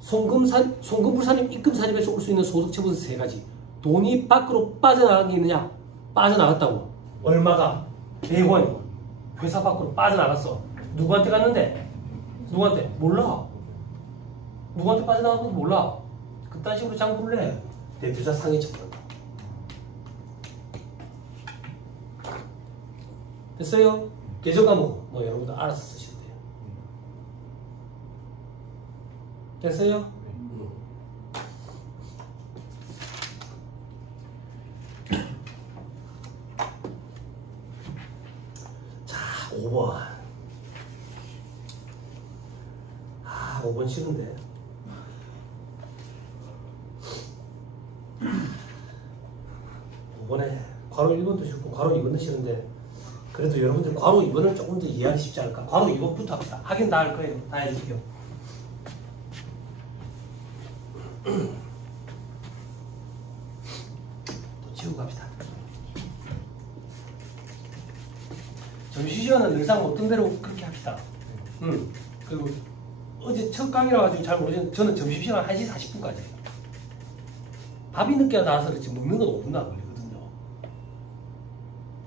송금 불산입, 입금 산입에서 올 수 있는 소득 처분 3가지. 돈이 밖으로 빠져나간 게 있느냐? 빠져나갔다고. 얼마가? 100원이 회사 밖으로 빠져나갔어. 누구한테 갔는데? 누구한테? 몰라. 누구한테 빠져나간 건지 몰라. 그딴 식으로 장부를 해. 대표자 상위 처분한다. 됐어요? 계정 과목 뭐 여러분들 알아서 쓰시면 돼요. 됐어요? 자, 5번. 5번 싫은데. 5번에 괄호 1번도 싫고 괄호 2번도 싫은데 그래도 여러분들 괄호 2번을 조금 더 이해하기 쉽지 않을까? 괄호 2번부터 합시다. 하긴 다 할 거예요. 다 해줄게요. 또 치우고 갑시다. 점심시간은 늘상 어떤 대로 그렇게 합시다. 그리고 어제 첫 강의라 가지고 잘 모르겠는데 저는 점심시간 1시 40분까지 해요. 밥이 늦게 나와서 그렇지 먹는 건 5분도 안 걸리거든요.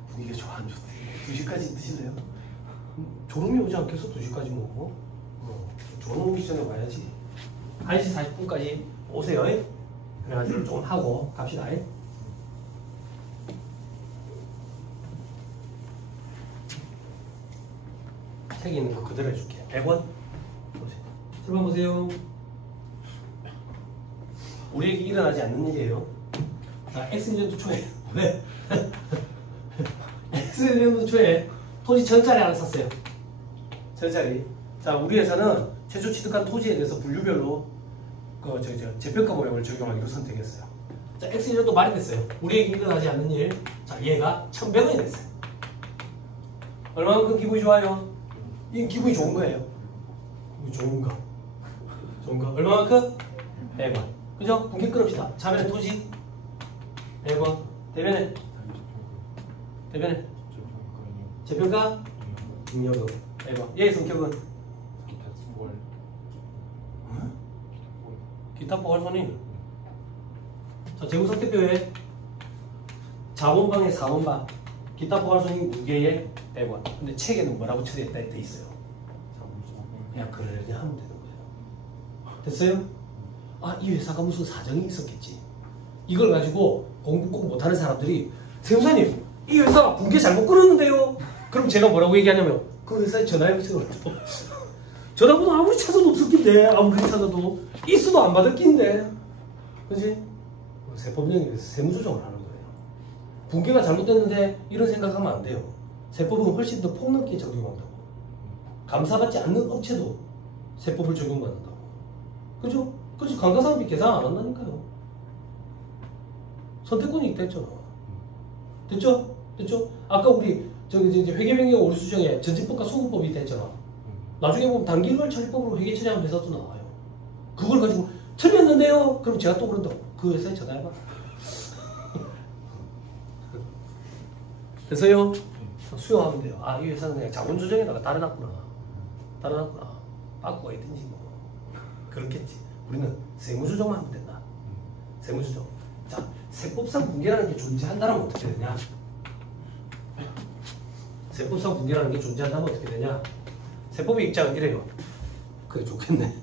분위기가 좋아 안 좋대. 2시까지 드실래요? 졸음이 오지 않겠어? 2시까지 먹고? 졸음 오기 전에 와야지. 1시 40분까지 오세요. 그래가지고 좀 하고 갑시다. 책에 있는 거 그대로 해줄게. 100원? 보세요. 7번 보세요. 우리에게 일어나지 않는 일이에요. 자, X년도 초에 왜? X년도 초에 토지 1000짜리 하나 샀어요. 1000짜리. 자, 우리 회사는 최초 취득한 토지에 대해서 분류별로 재평가 모형을 적용하기로 선택했어요. 자, X년도 말이 됐어요. 우리에게 일어나지 않는 일. 자, 얘가 1100원이 됐어요. 얼마만큼 기분이 좋아요? 이 기분이 좋은 거예요. 좋은가? 좋은가? 얼마만큼? 100원. 그죠? 분기 끊읍시다. 자변의 토지 100원. 대변에 재평가 능력금 100원. 얘의 성격은? 기타 포괄손익. 자, 재무상태표에 자본방에 4원방 기타 포괄손익 무게에 100원. 근데 책에는 뭐라고 처리했다 돼 있어요. 그냥 그러려니 하면 되는 거예요. 됐어요? 이 회사가 무슨 사정이 있었겠지. 이걸 가지고 공부 꼭 못하는 사람들이 세무사님 이 회사가 분계 잘못 끊었는데요. 그럼 제가 뭐라고 얘기하냐면 그 회사에 전화해보세요. 전화번호 아무리 찾아도 없었긴데 아무리 찾아도 있어도 안 받을 낀데 그지? 세법령에서 세무조정을 하는 거예요. 분계가 잘못됐는데 이런 생각하면 안 돼요. 세법은 훨씬 더 폭넓게 적용한다고. 감사받지 않는 업체도 세법을 적용받는다고. 그죠? 그래서 감가상각비 계산 안 한다니까요. 선택권이 있다 했잖아. 됐죠? 됐죠? 아까 우리 회계명령 오류수정에 전체법과 소급법이 있다 했잖아. 나중에 보면 단기일괄 처리법으로 회계 처리하는 회사도 나와요. 그걸 가지고 틀렸는데요? 그럼 제가 또 그런다고. 그 회사에 전화해봐. 됐어요? 수용하면 돼요. 이 회사는 그냥 자본조정에다가 달아놨구나. 바꾸가 있든지 뭐. 그렇겠지. 우리는 세무조정만 하면 된다. 세무조정. 자, 세법상 분계라는 게 존재한다면 어떻게 되냐? 세법상 분계라는 게 존재한다면 어떻게 되냐? 세법의 입장은 이래요. 그래, 좋겠네.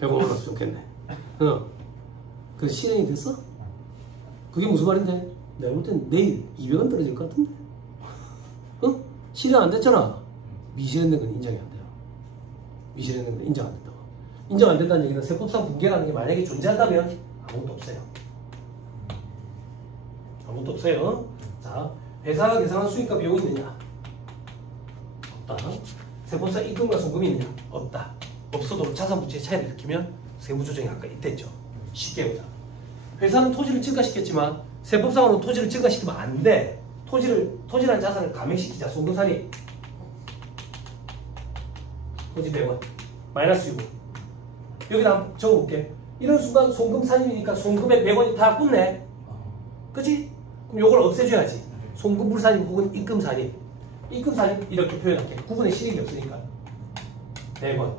100원 올라서 좋겠네. 그 실행이 됐어? 그게 무슨 말인데? 내가 볼 땐 내일 200원 떨어질 것 같은데? 실행 안 됐잖아. 미실행된 건 인정이 안 돼요. 미실행된 건 인정 안 된다고. 인정 안 된다는 얘기는 세법상 분계라는 게 만약에 존재한다면 아무것도 없어요. 아무것도 없어요. 자, 회사가 계산한 수익과 비용이 있느냐? 없다. 세법상 입금과 송금이 있느냐? 없다. 없어도 자산 부채의 차이를 일으키면 세무조정이 아까 있댔죠. 쉽게 보자. 회사는 토지를 증가시켰지만 세법상으로는 토지를 증가시키면 안 돼. 토지라는 자산을 감액시키자. 송금살이 토지 100원 마이너스 6원. 여기다 적어볼게. 이런 순간 송금살인이니까 송금의 100원이 다 붙네. 그치? 그럼 요걸 없애줘야지. 송금불살인 혹은 입금살인. 입금살인 이렇게 표현할게. 구분의 실익이 없으니까 100원.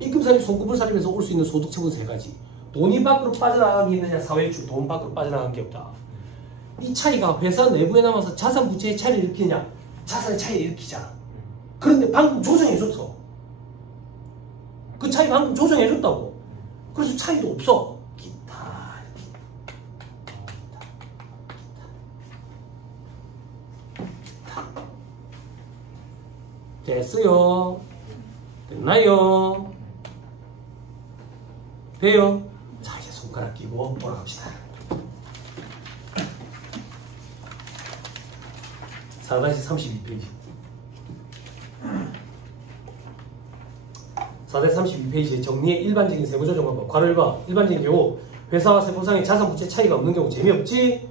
입금살인, 송금불살인에서 올 수 있는 소득처분 3가지. 돈이 밖으로 빠져나가는 게 있느냐? 사회이축. 돈 밖으로 빠져나가는 게 없다. 이 차이가 회사 내부에 남아서 자산 부채의 차이를 일으키느냐? 자산의 차이를 일으키잖아. 그런데 방금 조정해줬어. 그 차이 방금 조정해줬다고. 그래서 차이도 없어. 기타. 됐어요. 됐나요? 돼요? 자, 이제 손가락 끼고 돌아갑시다. 4-32페이지. 4-32페이지에 정리의 일반적인 세부조정 방법. 괄호 1번. 일반적인 경우 회사와 세법상의 자산 부채 차이가 없는 경우 재미없지?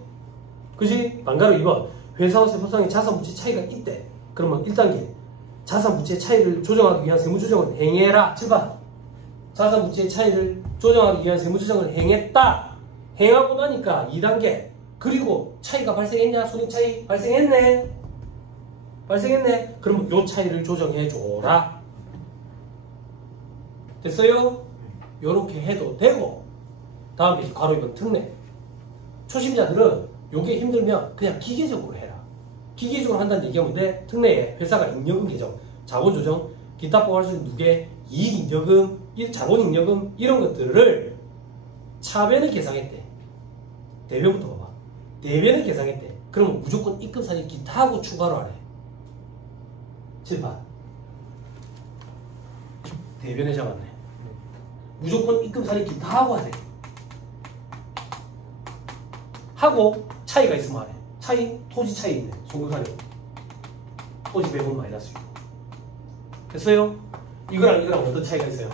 그지? 반가로 2번. 회사와 세법상의 자산 부채 차이가 있대. 그러면 1단계. 자산 부채 차이를 조정하기 위한 세무조정을 행해라. 7번. 자산 부채 차이를 조정하기 위한 세무조정을 행했다. 행하고 나니까 2단계. 그리고 차이가 발생했냐? 손익 차이 발생했네. 발생했네. 그럼 요 차이를 조정해줘라. 됐어요? 요렇게 해도 되고. 다음 페이지 괄호 2번 특례. 초심자들은 요게 힘들면 그냥 기계적으로 해라. 기계적으로 한다는 얘기하면 돼. 특례에 회사가 잉여금 계정, 자본조정, 기타 포함할 수 있는 누계, 이익잉여금, 자본잉여금 이런 것들을 차변에 계상했대. 대변부터 봐봐. 대변에 계상했대. 그러면 무조건 입금사니 기타하고 추가로 하래. 7번. 대변에 잡았네. 무조건 입금사니 기타하고 하래. 하고 차이가 있으면 하래. 차이, 토지 차이 있네. 송금사니. 토지 배분 마이너스 6. 됐어요? 이거랑 어떤 차이가 있어요?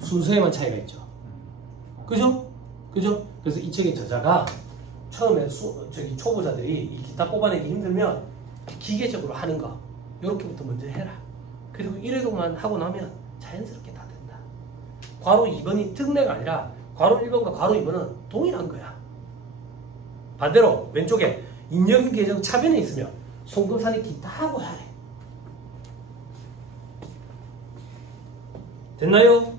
순서에만 차이가 있죠. 그죠? 그죠? 그래서 이 책의 저자가 처음에 초보자들이 이 기타 뽑아내기 힘들면 기계적으로 하는 거 요렇게부터 먼저 해라. 그리고 1회독만 하고 나면 자연스럽게 다 된다. 괄호 2번이 특례가 아니라 괄호 1번과 괄호 2번은 동일한 거야. 반대로 왼쪽에 잉여금 계정 차변에 있으면 송금사니 기타 하고 하래. 됐나요?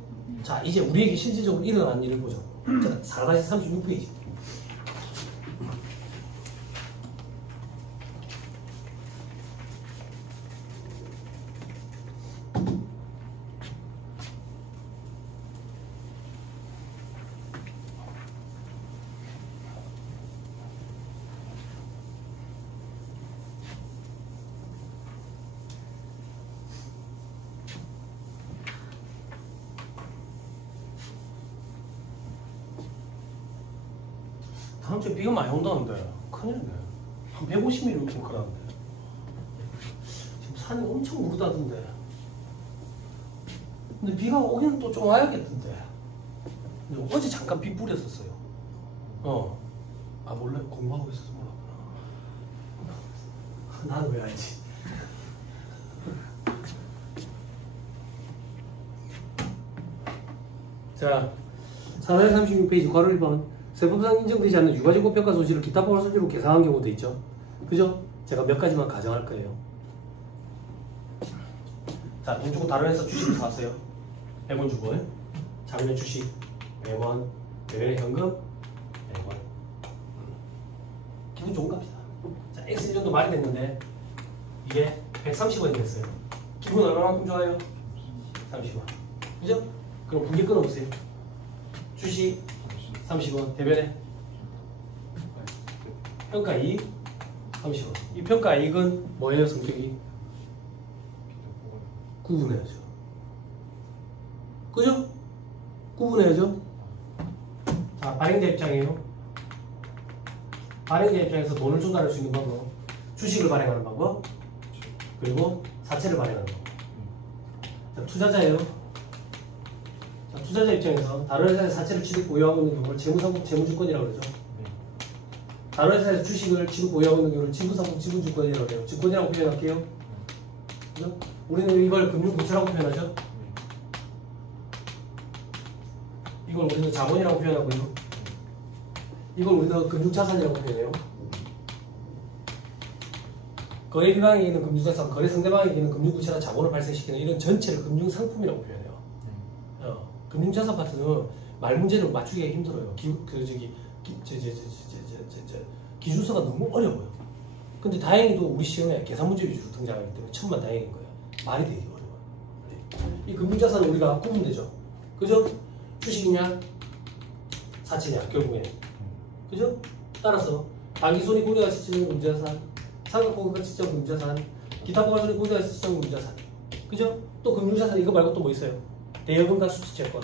자, 이제 우리에게 실질적으로 일어난 일을 보죠. 자, 4-36페이지. 다음 주에 비가 많이 온다는데 큰일이네. 한 150mm 엄청 크다는데. 지금 산이 엄청 무르다던데. 근데 비가 오기는 또 좀 와야겠던데. 근데 어제 잠깐 비 뿌렸었어요. 아 몰래 공부하고 있어서 몰랐구나. 나는 왜 알지? 자, 436페이지 괄호 1번. 세법상 인정되지 않는 유가증권 평가 소지를 기타 포괄 소지로 계산한 경우도 있죠. 그죠? 제가 몇 가지만 가정할 거예요. 자, 돈 주고 다른 회사 주식을 사왔어요. 100원 주고. 작년 주식 100원, 내년에 현금 100원. 기분 좋은 값이다. 자, X 1년도 말이 됐는데 이게 130원이 됐어요. 기분 얼마만큼 좋아요? 30원. 그죠? 그럼 분기 끊어보세요. 주식 30원, 대변에 평가이익 30원. 이 평가이익은 뭐예요, 성격이? 구분해야죠. 그죠? 구분해야죠. 자, 발행자 입장이에요. 발행자 입장에서 돈을 전달할 수 있는 방법, 주식을 발행하는 방법, 그리고 사채를 발행하는 방법. 자, 투자자예요. 자, 투자자 입장에서 다른 회사의 사채를 취득 보유하고 있는 경우를 재무상품 재무증권이라고 그러죠. 다른 회사에서 주식을 취득 보유하고 있는 경우를 지분상품 지분증권이라고 해요. 증권이라고 표현할게요. 그죠? 우리는 이걸 금융부채라고 표현하죠. 이걸 우리는 자본이라고 표현하고요. 이걸 우리는 금융자산이라고 표현해요. 거래비방에 있는 금융자산, 거래 상대방에 있는 금융부채나 자본을 발생시키는 이런 전체를 금융상품이라고 표현해요. 금융자산 파트는 말 문제를 맞추기가 힘들어요. 기준서가 너무 어려워요. 근데 다행히도 우리 시험에 계산 문제 위주로 등장하기 때문에 천만 다행인 거예요. 말이 되게 어려워요. 네. 이 금융자산은 우리가 구분되죠. 그죠? 주식이냐 사채냐 결국에. 그죠? 따라서 당기손익 공제가치증 금융자산, 상각공제가치증 금융자산, 기타 포괄손익 공제가치증 금융자산. 그죠? 또 금융자산 이거 말고 또 뭐 있어요? 대여금과 수취채권.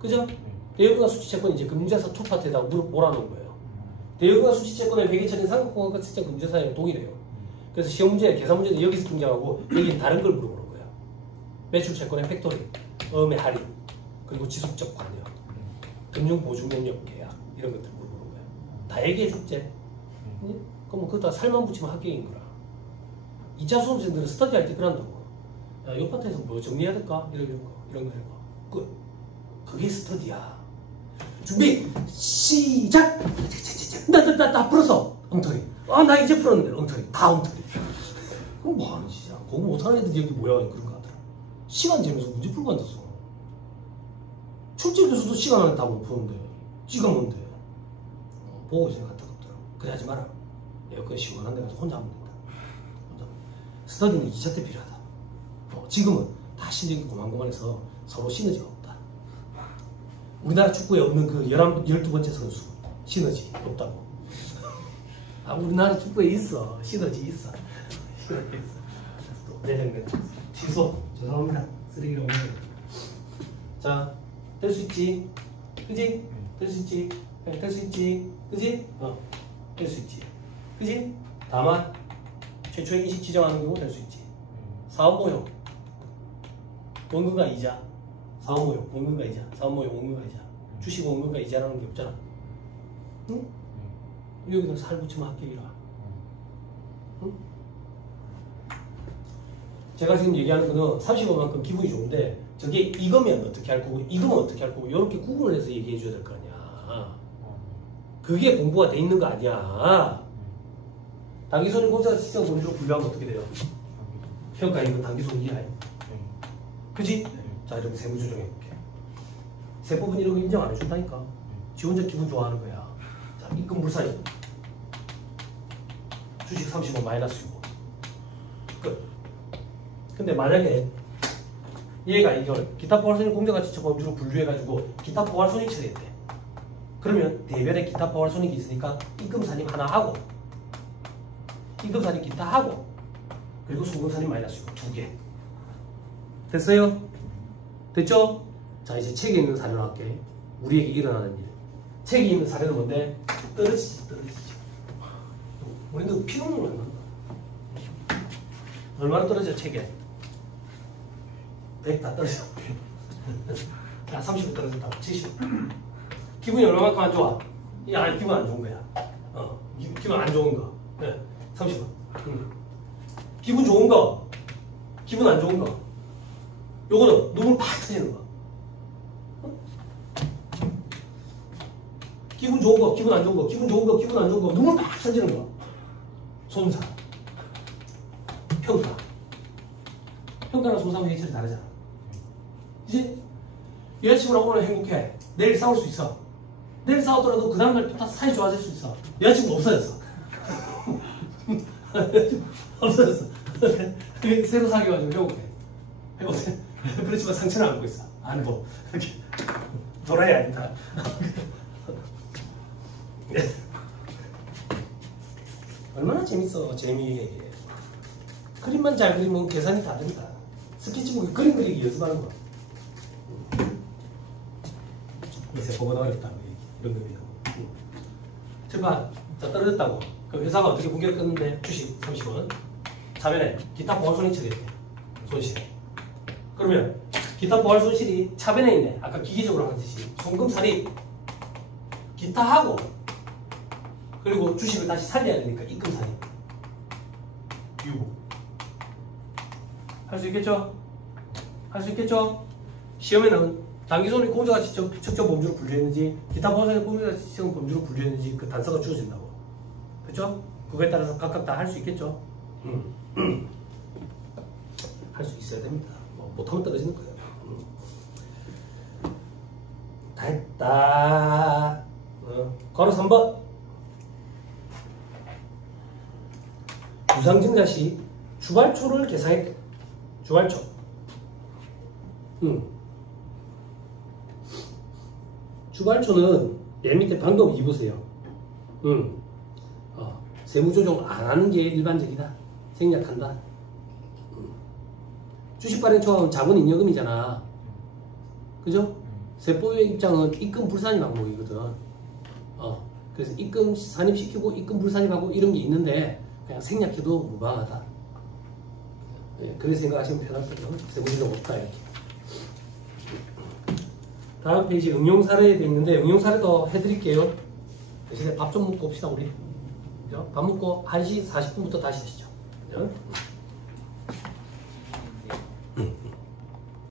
그죠? 대여금과 수취채권 이제 금융자산 2파트에다가 몰아놓은 거예요. 대여금과 수취채권의 회계처리는 상각공제가치증 금융자산이랑 동일해요. 그래서 시험 문제, 계산 문제는 여기서 등장하고 여기는 다른 걸 물어보는 거예요. 매출채권의 팩토리, 어음의 할인, 그리고 지속적 관여, 금융보증능력 계약 이런 것들 물어보는 거예요. 다 얘기해 줄제. 그럼 그거 다 살만 붙이면 합격인 거라. 2차 수험생들은 스터디 할 때 그런다고. 야, 이 파트에서 뭐 정리해야 될까? 이런 거. 그게 스터디야. 준비 시작. 나 풀었어. 엉터리. 나 이제 풀었는데 엉터리. 다 엉터리. 그럼 뭐하는 짓이야. 그거 못하는 애들 여기 뭐야 그런 거 같더라. 시간 재면서 문제 풀고 앉았어. 출제 교수도 시간 안에 다 못 푸는데 지가 뭔데. 보고 있으니까 안타깝더라. 그래 하지 마라. 에어컨 시원한 데 가서 혼자 하면 된다. 스터디는 2차 때 필요하다. 지금은 다 실력이 고만고만해서 서로 시너지가 없다. 우리나라 축구에 없는 그 12번째 선수 시너지 없다고. 우리나라 축구에 있어. 시너지 있어. 시너지 있어. 내정된 취소. 죄송합니다. 쓰레기라고 해요. 자, 될 수 있지? 그지? 될 수 있지? 될 수 있지? 그지? 될 수 있지? 그지? 다만 최초의 인식 지정하는 경우 될 수 있지. 사업 모형 원금과 이자, 사업 모형 원금과 이자, 사업 모형 원금과 이자, 주식 원금과 이자라는 게 없잖아. 응? 여기다 살 붙이면 합격이라. 응? 제가 지금 얘기하는 거는 35만큼 기분이 좋은데 저게 이거면 어떻게 할 거고 이거면 어떻게 할 거고 이렇게 구분을 해서 얘기해 줘야 될 거 아니야. 그게 공부가 돼 있는 거 아니야. 당기손익 공제가치증 본주로 분류하면 어떻게 돼요? 평가 이건 당기손익이야. 그지? 자, 이렇게 세부 조정해볼게. 세법은 이런 거 인정 안 해준다니까. 지 혼자 기분 좋아하는 거야. 자, 입금 불사이. 주식 35 마이너스 6. 끝. 근데 만약에 얘가 이걸 기타 포괄손익 공제가치증 범주로 분류해가지고 기타 포괄손익 처리했대. 그러면 대별에 기타 포괄손익이 있으니까 입금산임 하나 하고 입금산임 기타 하고 그리고 순금산임 마이너스 6 2개. 됐어요? 됐죠? 자, 이제 책에 있는 사례로 할게. 우리에게 일어나는 일. 책에 있는 사례는 뭔데? 떨어지지. 우리는 피눈물 안 난다. 얼마나 떨어져, 책에? 100 다 떨어져. 자, 30 떨어졌다고. 70. 기분이 얼마만큼 안 좋아? 야, 기분 안 좋은 거야. 기분 안 좋은 거. 네, 30원. 기분 좋은 거. 기분 안 좋은 거. 요거는 눈물 팍 터지는 거. 기분 좋은 거, 기분 안 좋은 거, 기분 좋은 거, 기분 안 좋은 거, 눈물 팍 터지는 거. 손사. 평가. 평가랑 손사하고 회의처리 다르잖아. 이제 여자친구랑 오늘 행복해. 내일 싸울 수 있어. 내일 싸우더라도 그 다음날 또 다 사이 좋아질 수 있어. 여자친구 없어졌어. 없어졌어. 새로 사귀어가지고 행복해. 행복해. 그렇지만 상처는 안고 있어. 안고. 이렇게. 돌아야 한다. 얼마나 재밌어. 재미. 그림만 잘 그리면 계산이 다 된다. 스케치북에 그림 그리기 연습하는 거야. 이제 보고는 어렵다. 이런 거예요. 출발. 자, 떨어졌다고. 그럼 회사가 어떻게 분기를 끊는데? 주식 30원. 차변에 기타 보완 손익 처리했대. 손실. 그러면 기타 보완 손실이 차변에 있네. 아까 기계적으로 한 듯이. 송금 살입. 기타 하고 그리고 주식을 다시 살려야 되니까 입금 살입. 유보. 할 수 있겠죠? 할 수 있겠죠? 시험에는 당기손익 공제가치증 측정 범주로 분류했는지 기타 보완손익 공제가치증 범주로 분류했는지 그 단서가 주어진다고. 그렇죠? 그거에 따라서 각각 다 할 수 있겠죠? 할 수 있어야 됩니다. 뭐 못하면 떨어지는 거예요. 다 했다. 괄호 3번. 유상증자 시 주발초를 계산했대. 주발초. 주발초는 맨 밑에 방법 2보세요. 세무조정 안 하는 게 일반적이다. 생략한다. 주식발행처는 자본잉여금이잖아. 그죠? 세법의 입장은 입금 불산입 항목이거든. 그래서 입금 산입시키고 입금 불산입하고 이런 게 있는데 그냥 생략해도 무방하다. 예, 그렇게 생각하시면 편할 거죠. 세무조정 없다 이렇게. 다음 페이지 응용 사례에 되어 있는데 응용 사례도 해드릴게요. 대신에 밥 좀 먹고 옵시다 우리. 그죠? 밥 먹고 1시 40분부터 다시 하시죠. 그죠?